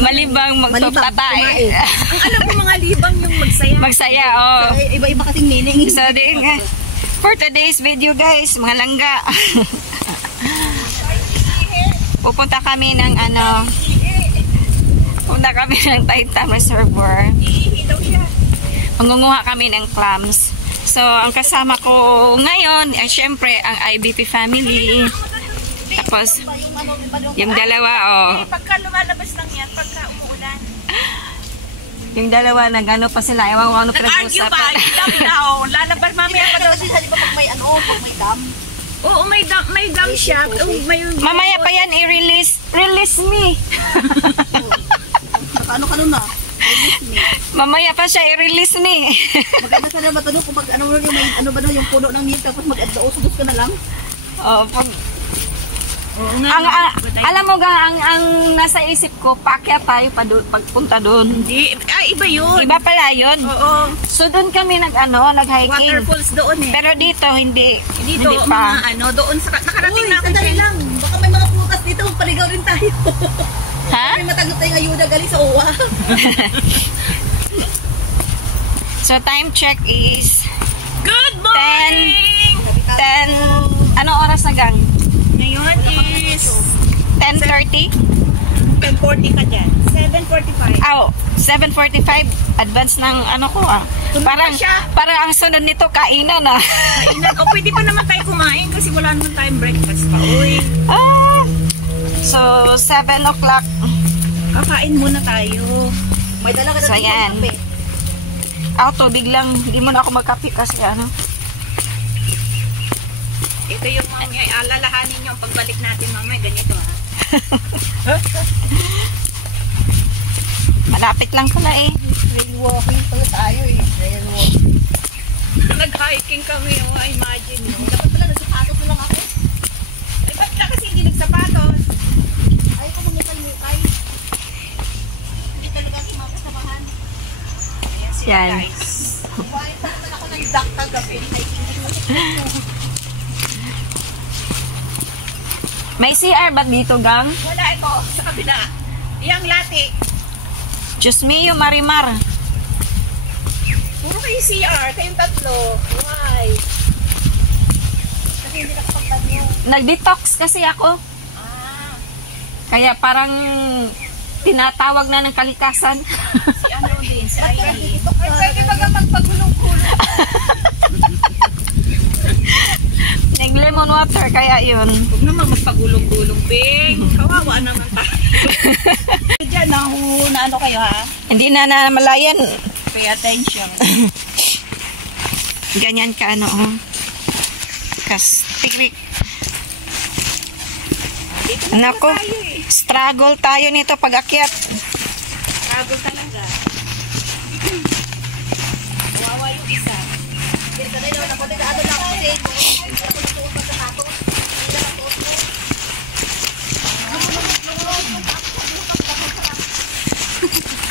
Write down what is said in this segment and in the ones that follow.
Malibang magpapatay. Ang alam ko mga libang yung magsaya. Magsaya, oh. Iba-iba kasing meaning. So, for today's video guys, mga langga. Pupunta kami ng Pupunta kami ng Taitam Reservoir. Mangunguha kami ng clams. So, ang kasama ko ngayon ay syempre ang IBP family. Tapos, yung dalawa, oh. Pagka lumalabas lang yan, pagka umuulan. Yung dalawa, nag-ano pa sila. Ewan ko ano nag-argue ba? Yung dam daw. Lalabas mamaya pa daw. Kasi pag may pag may dam. Oo, may dam siya. Mamaya pa yan i-release. Release me. Ano na? Mamaya pa siya i-release me. Maganda sana ba tanong kung yung puno ng niyog tapos mag-adlaos ka na lang? Oh, alam mo ga, ang nasa isip ko, pakyat tayo pagpunta doon. Hindi, iba yun. Iba pala yun? Oo. So doon kami nag-hiking. Waterfalls doon eh. Pero dito, hindi. Dito, hindi pa. doon sa, nakarating na ako. Sandali lang. Baka may mga putas dito, paligaw rin tayo. Ha? May matagot tayong ayuda galing sa OWA. So time check is Good morning! 10. Anong oras na gang? Ngayon is 10:30? 10:40 ka dyan. 7:45. Oh, 7:45. Advance ng ko Parang ang sunod nito kainan na. Kainan. O pwede pa naman tayo kumain kasi wala naman tayong breakfast pa. Uy. So 7 o'clock. Kakain muna tayo. May dala ka so yan. Tubig lang. Hindi mo na ako magkape kasi Ito yung alalahanin nyo ang pagbalik natin mamaya. Ganito ha. Malapit lang pala eh. Trail walking pala tayo eh. Trail walking. Nag-hiking kami. Imagine mo. Dapat pala nagsapatos na lang ako. Ba't ka kasi hindi nagsapatos? Ayaw ko mamukay-mukay. Hindi talaga ako makasamahan. Ayan sila yan. Guys. Kumain pa naman ako ng duck kagabi. May CR ba dito, gang? Wala ito. Sa kabila. Yang lati. Diyos mio, Marimar. Puro kayo CR. Kayong tatlo. Why? Kasi hindi nakapagtanyo. Nag-detox kasi ako. Kaya parang tinatawag na ng kalikasan. Si din. Si Aileen. Pwede ba magpagulong-gulong? Nag-lemon water, kaya yun. Huwag naman magpagulong-gulong, Bing. Kawawa naman tayo. Diyan, na kayo ha? Hindi na namalayan. Pay attention. Ganyan ka Kastigrik. Nako, struggle tayo nito pag akyat. Struggle talaga. Kawawa yung isa.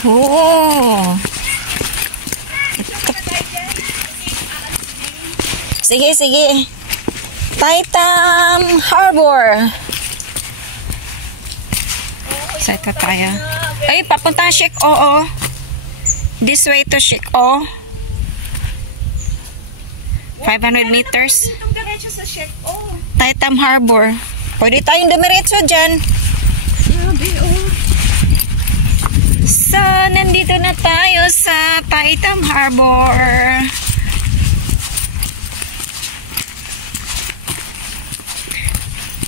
Oh. Sige. Taitam Harbor. Saan ka tayo? Ay, papunta Shik O. This way to Shik O. 500 meters. Itong diretso sa Shek O. Taitam Harbor. Pwede tayong dumiretso dyan. Grabe, So, nandito na tayo sa Taitam Harbor.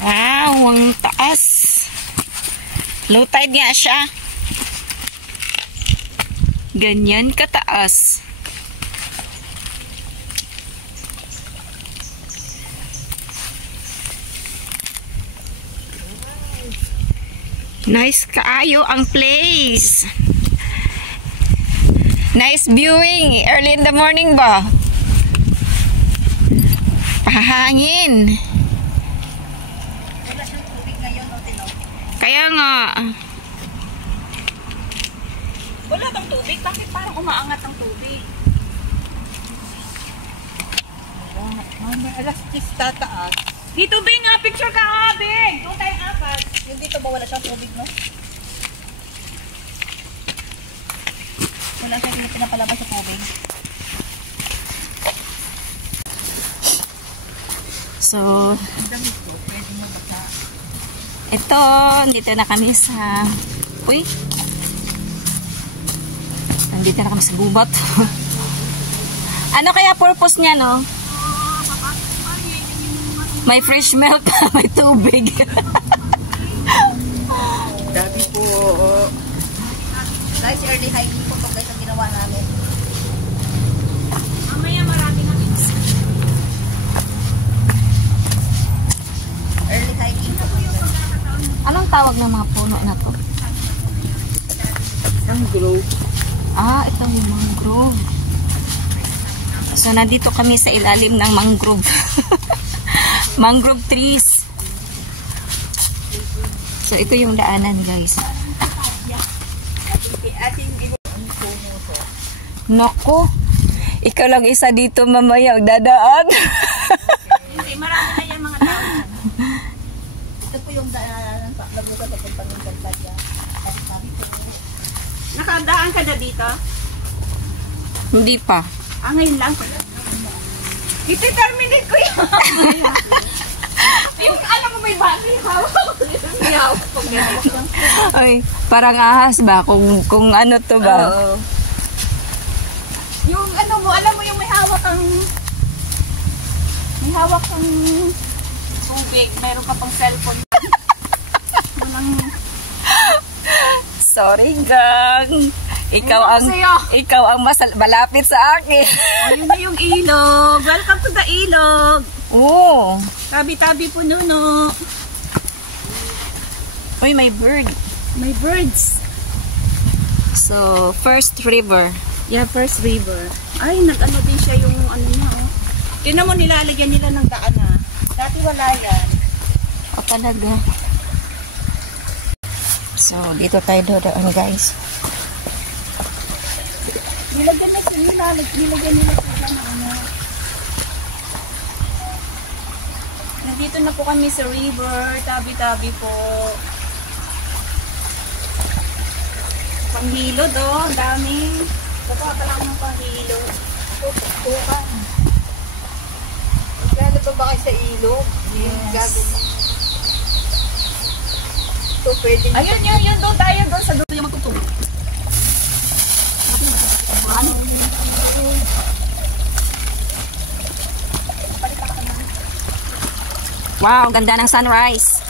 Wow, ang taas. Low tide nga siya. Ganyan kataas. Nice kaayo ang place. Nice viewing. Early in the morning ba? Pahangin. Kaya nga. Wala bang tubig? Bakit parang umaangat ang tubig? May alas 10 tataas. Dito, Bing, picture ka, Bing! Doon tayong apat. Yung dito ba wala siyang tubig, no? Wala siyang pinapalabas sa tubig. So, ito, dito na kami sa, uy, nandito na kami sa gubat. Ano kaya purpose niya, no? May fresh milk pa, may tubig. Dati po. Guys, early hiking po guys ang ginawa namin. Mamaya marami na mix. Early hiking po. Anong tawag ng mga puno na to? Mangrove. Ah, itong mangrove. So, nandito kami sa ilalim ng mangrove. Mangrove trees. So, ito yung daanan, guys. Nako, ikaw lang isa dito mamaya dadaan. Hindi, marami na yung mga tao. Ito po yung daanan ng Labuga sa Pagpanginggan Badya. Nakadaan ka na dito? Hindi pa. Ah, ngayon lang. I-terminate ko yun. Yung alam mo may battery hawak. May hawak pag ganito. Ay, parang ahas ba? Kung ano to ba? Oo. Yung ano mo, alam mo yung may hawak kang tubig, meron ka pang cellphone. Sorry, gang. Ikaw ang malapit sa akin. Ayun na yung ilog. Welcome to the ilog. Oh. Tabi-tabi po nuno. Uy, may bird. May birds. So, first river. Yeah, first river. Ay, nag-ano din siya yung ano niya. Oh. Tingnan mo, nilalagyan nila ng daan ha. Dati wala yan. O talaga. So, dito tayo doon, guys. Nilagyan nila sila ng ano. Nandito na po kami sa river. Tabi-tabi po. Panghilod oh, ang dami. Ito pa lang ng panghilod. Tukan. Gano'n pa ba kayo sa ilog? Yes. Ito pwede. Ayun, doon tayo doon sa doon yung magtutulog. Wow, ganda ng sunrise.